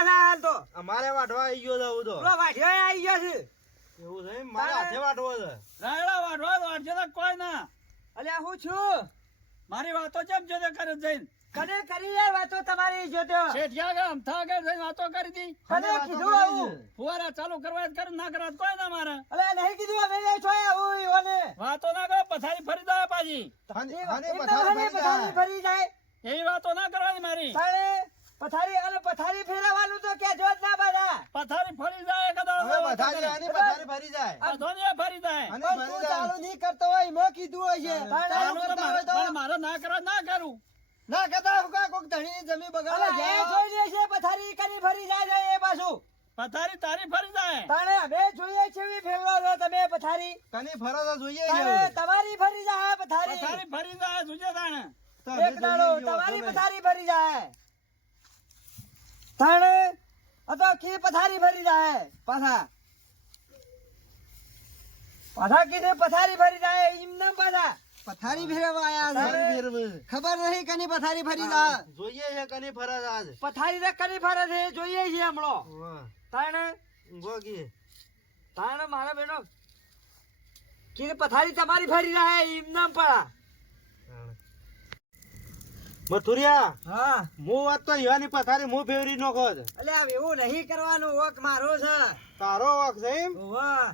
પાછા હાલ તો અમારે વાઢવા આવી ગયો તો હું તો પેલો વાઢ્યો આવી ગયો છે એવું છે એમ? મારે હાથે વાઢવો છે. રાયડા વાઢશે તો કોઈ ના. અલ્યા હું છું મારી વાતો કેમ જોતે કરે જઈને? કને કરી યાર વાતો તમારી જોતો શેઠિયા ગામ થાગર જઈને વાતો કરી હતી. કને કીધું આવું ફુવારા ચાલુ કરવા જ કરું ના કરવા કોઈ ના મારે. અલ્યા નહીં કીધું અમે નહીં છોયા આવું ઈઓને વાતો ના કરો પથારી ફરી જાય પાછી. પથારી ફરી જાય એવી વાતો ના કરવાની મારી. તાણે પથારી ફેરવાનું તો કે જોત ના બધા પથારી ફરી જાય કદાચ હવે પથારી આની પથારી ભરી જાય. આ ધોનિયા ફરી જાય. આની પણ ભરી તું જાય. ચાલુ નહીં કરતો હોય મો કીધું હોય છે ચાલુ તો મારે ના કરવા ના કરું. ના કહેતા હુકા કોક ધણી જમી બગાડે એ જોઈ લે છે પથારી કરી ફરી જાય છે એ પાછું પથારી તારી ફરી જાય. તાણે અમે જોઈએ છે વી ફેરવો છો તમે પથારી કની ફરજ જોઈએ તાણે છે. તમારી ફરી જાય પથારી પથારી ફરી જાય જોજે તાણે. તો એક દાડો તમારી પથારી ફરી જાય તાણે અતો કી પથારી ફરી જાય પાછા કીધે પથારી ફરી જાય એમ ના પાછા પથારી ફેરવા આયા છે ખબર નહીં કની પથારી ફરી જાય જોઈએ છે કની ફરજ આજ. પથારી રે કની ફરે છે જોઈએ છે હમણો વાહ. તાણે ગોગી. મારા બેનો કી પથારી તમારી ફરી જાય એમ નામ પડા મથુરિયા હા હું વાત તો ઈવાની પથારી હું ફેવરી નોખો છે. એટલે એવું નહીં કરવાનું વક મારો છે તારો વાક છે એમ? વાહ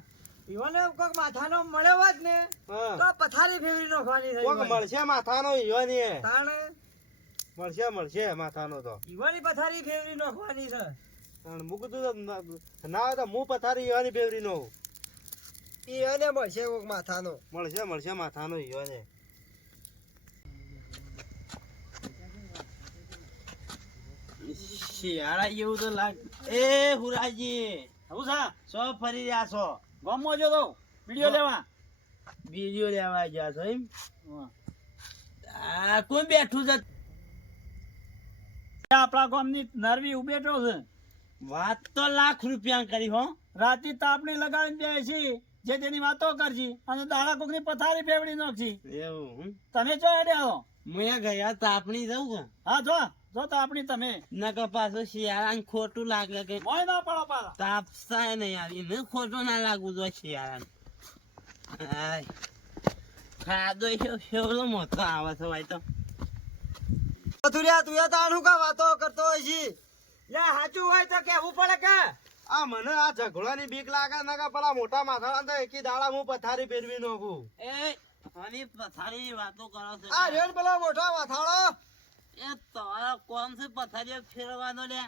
ઈવને કોક માથાનો મળ્યો હોત ને હા. તો પથારી ફેરવી નાખવાની છે કોક મળશે માથાનો ઈવાની એ. તાણે મળશે માથાનો તો. ઈવાની પથારી ફેરવી નાખવાની છે તાણ મું કીધું તો ના હોય તો હું પથારી ઈવાની ફેવરી નો ઈવને મળશે કોક માથાનો મળશે માથાનો ઈવાને. શિયાળા જેવું તો લાગ. એ હુરાજી હું સા સો ફરી રહ્યા છો? ગામમાં જો તો વિડિયો લેવા. બીડીઓ લેવા ગયા છો એમ? હા. આ કોણ બેઠું છે? આપણા ગામની નરવી ઉભેટો છે. વાત તો લાખ રૂપિયા કરી હો. રાતે તાપણી લગાડીને બે છે જે તેની વાતો કરજી અને દાડા કોકની પથારી ફેવડી નાખજી. એવું તમે જો હેડ્યા મેં ગયા તાપણી જવું કે હા જો તાપણી તમે નકર પાછું શિયાળા ખોટું લાગે કે મોય ના પડો પાછા. તાપસાય નહીં યાર એને ખોટું ના લાગવું જોઈએ શિયાળા. ખાધો એવડો મોટો આવે છે ભાઈ તો. મથુરિયા તું એ તાણું કા વાતો કરતો હોય છે લે સાચું હોય તો કેવું પડે કે આ મને આ ઝઘડાની બીક લાગે ને કે પેલા મોટા માથાડા તો એકી દાડા હું પથારી ફેરવી નાખું. એ આની પથારી વાતો કરો છો? આ રેન પેલા મોટા માથાળો એ તમારો કોમ છે પથારી ફેરવાનો લે.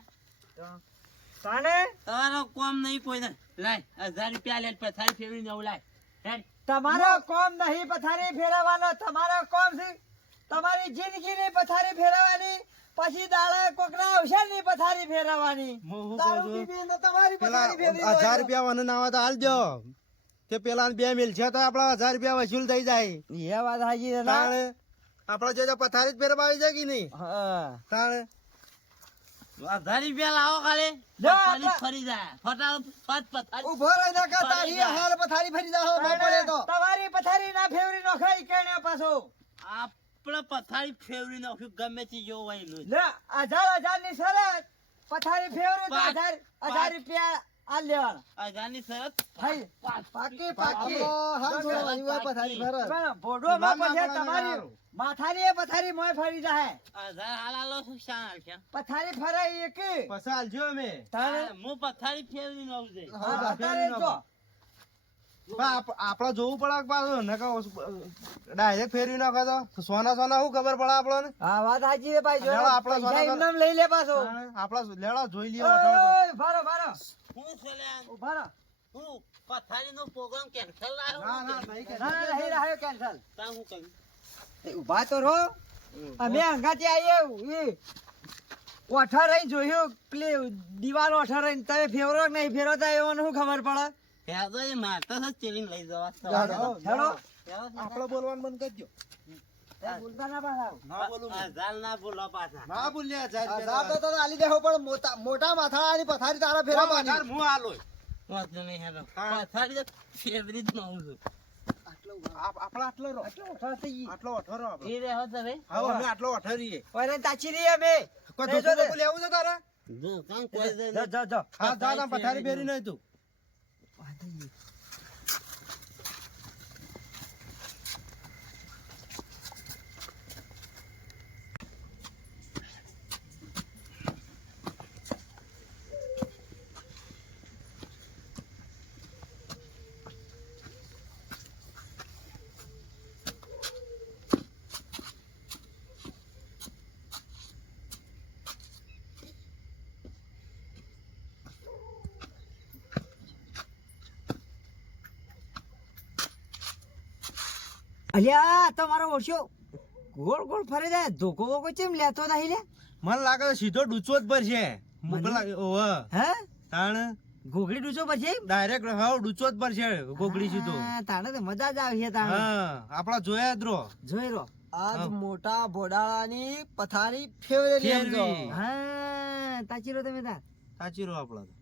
તાણે તમારો કોમ નહીં કોઈને. લાય 1000 રૂપિયા લે પથારી ફેરવી નવું લાય. હેડ. તમારો કોમ નહીં પથારી ફેરવવાનો તમારો કોમ છે તમારી જિંદગીની પથારી ફેરવવાની પછી દાડા કોકના અવસરની પથારી ફેરવવાની દારૂ પીને તમારી પથારી ફેરવી 1000 રૂપિયા મને નાવા તો હાલજો કે પેલા બે મિલ છે તો આપડા 1000 રૂપિયા વસૂલ થઈ જાય. એ વાત હાજી છે ના આપડે જે પથારી જ ફેરવા આવી જાય કે નહીં? હા તાણે 1000 રૂપિયા લાવો ખાલી પથારી ફરી જાય. ફટાફટ પથારી ઉભો રહી ના કા તારી હાલ પથારી ફરી જાઓ ન પડે તો તમારી પથારી ના ફેરવી નો ખાઈ કેણે પાછો આપણે પથારી ફેરવી નાખ્યું ગમે તે જો હોય લો. લે 1000 ની શરત પથારી ફેરવે તો 1000 રૂપિયા આ લેવાના 1000 ની શરત ભાઈ પાકી હાંજો આયવા પથારી ફેરવે બોડો માં પછી તમારી માથાની એ પથારી મોય ફરી જાય 1000 હાલાલો શું શાન છે પથારી ફરાઈ એક પછી હાલજો મે તારે હું પથારી ફેરવી નાખું છે. હા તારે જો આપડે જોવું પડે પાછું નકા ડાયરેક્ટ ફેરવી નાખો તો સોના શું ખબર પડે આપણને? હા વાત સાચી છે ભાઈ જો લેવા આપણા પૈસા સોના એમનેમ લઈ લે પાછો આપડા લેડા જોઈ લઈએ. ઓય ભારો હું સલામ ઉભારો હું પથારી નો પ્રોગ્રામ કેન્સલ લાવ્યો. ના નહીં રહ્યો કેન્સલ તા હું કહું ઉભા તો રહો અમે અંગાથી આવીએ ઓઠા રહી જોયું પેલી દિવાલ ઓઠા રહી તમે ફેરવો કે નહીં ફેરવતા એવો શું ખબર પડે તો એ મારતા છે ચેલીને લઈ જવા. હેડો આપણે બોલવાનું બંધ કરી દો. બોલતા ના પાછા ના બોલું. 1000 ના બોલો પાછા. ના બોલ્યા 1000 તો આલી દેવો પણ મોટા માથાની પથારી તારા ફેરવવાની હું હાલો વાત નહીં હેડો પથારી તો ફેરવી જ નવું છું. આપડે આટલો રો આટલો અઠરો આપણે એ રહો તમે. હા અમે આટલો અઠરીએ ઓરે તાચી રહી અમે કોઈ ધોકો લેવું છે તારે? જા જા જા હા જા તા પથારી ફેરવી નહીં તું અલ્યા તમારો ઓછો ગોળ ગોળ ફરે જાય ધોકો વોકો ચેમ લેતો નહીં લે મને લાગે છે સીધો ડૂચો જ પર છે હે તાણ ગોગડી ડૂચો પછી ડાયરેક્ટ હાવ ડૂચો જ પર છે ગોગડી સીધો તાણે તો મજા જ આવી છે તાણે હા આપડા જોયા જ રો જોઈ રો આજ મોટા બોડાળાની પથારી ફેવરેલી ફેરવી. હા તાચી રો તમે તા સાચી રો આપડા તો.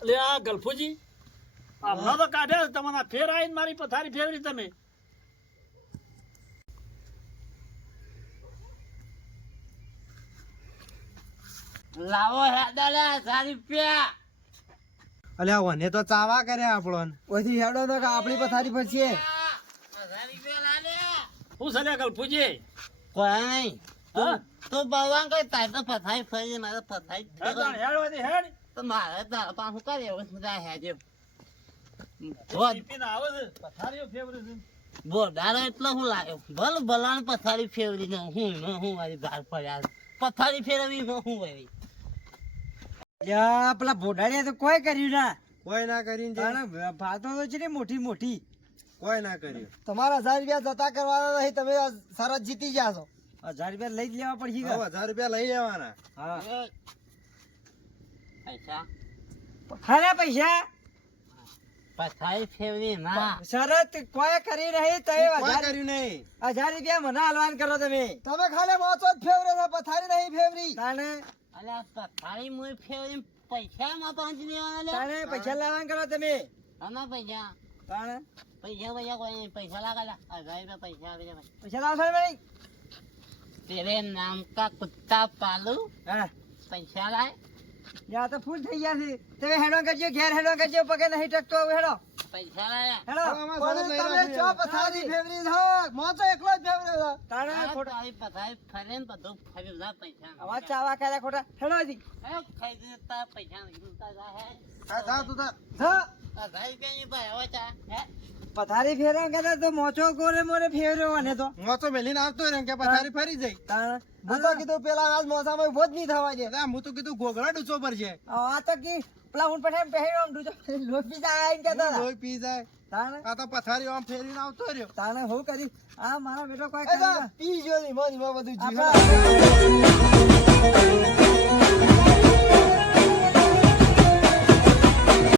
એટલે આ ગલ્ફુજી હમણાં તો કાઢ્યા તમારા ફેર આવીને મારી પથારી ફેરવી તમે લાવો હેડાલા 1000 રૂપિયા અલ્યા વને તો ચાવા કર્યા આપણો ઓથી હેડો તો કે આપણી પથારી પર છે 1000 રૂપિયા લાલે શું છે ગલ્ફુજી કોઈ નહીં હા તો ભગવાન કઈ તાર તો પથાઈ ફરી મારે પથાઈ હેડવાથી હેડ તો મારે તાર પાછું કરે એવું બધા હેજો પીપીને આવે છે પથારીઓ ફેવરે છે બોડારો એટલો હું લાગ્યો ભલ ભલાણ પથારી ફેરવી ને હું મારી બહાર પડ્યા પથારી ફેરવી હું વળી યા પેલા બોડાળિયા તો કોઈ કર્યું ના કોઈ ના કરીને તાણે ભાતો તો છે ને મોટી મોટી કોઈ ના કર્યું તમારા 1000 રૂપિયા જતા કરવાના નહીં તમે સરસ જીતી જાશો 1000 રૂપિયા લઈ જ લેવા પડશે હવે 1000 રૂપિયા લઈ લેવાના હા પૈસા ખરા પૈસા પથારી ફેરવી ના શરત કોઈ કરી નહીં તો કોઈ 1000 કર્યું નહીં 1000 રૂપિયા મને હાલવાન કરો તમે ખાલી મોચો જ ફેવરે છે પથારી નહીં ફેવરી તાણે અલ્યા પથારી મુઈ ફેરવી પૈસા માં પહોંચી દેવાના લે તાણે પૈસા લાવવાન કરો તમે આના પૈસા તાણે પૈસા કોઈ નહીં પૈસા લાગેલા 1000 રૂપિયા પૈસા આવી જાય પૈસા લાવશો ને ભાઈ तेरे नाम का कुत्ता पालू હા पैसा लाए યા તો ફૂલ થઈ ગયા છે તમે હેડો કરજો ઘેર હેડો કરજો પગે નહીં ટકતો હવે હેડો पैसा लाया હેડો આમાં પણ સરસ લઈ તમે રાખજો. ચો પથારી ફેવરી છો મોચો એકલો જ ફેવરે છે તાણે ખોટા तारी पथारी फरे न तो फरे ना पैसा આવા ચાવા કર્યા ખોટા હેડો હજી अरे खाई देता पैसा नहीं मिलता है હા જા તું જા હા 1000 रुपया नहीं पाया होता है પથારી ફેરવા કહેતા તો મોચો ગોરે મોરે ફેરવ્યો મને તો મોચો મેલીને આવતો રહ્યો કે પથારી ફરી જઈ તાણે હું તો કીધું પેલા આજ મોસામાં ઉભો જ નહીં થવા દે અલ્યા હું તો કીધું ગોગળા ડૂચો પર છે આ તો કી પેલા હું પઠાણ પહેર્યો આમ ડૂચો લોપી જાય એમ કહેતા હતા. લોહી પી જાય તાણે આ તો પથારી આમ ફેરીને આવતો રહ્યો તાણે હું કરી આ મારો બેટો કોઈ પી જો ની મોની બધું આપણા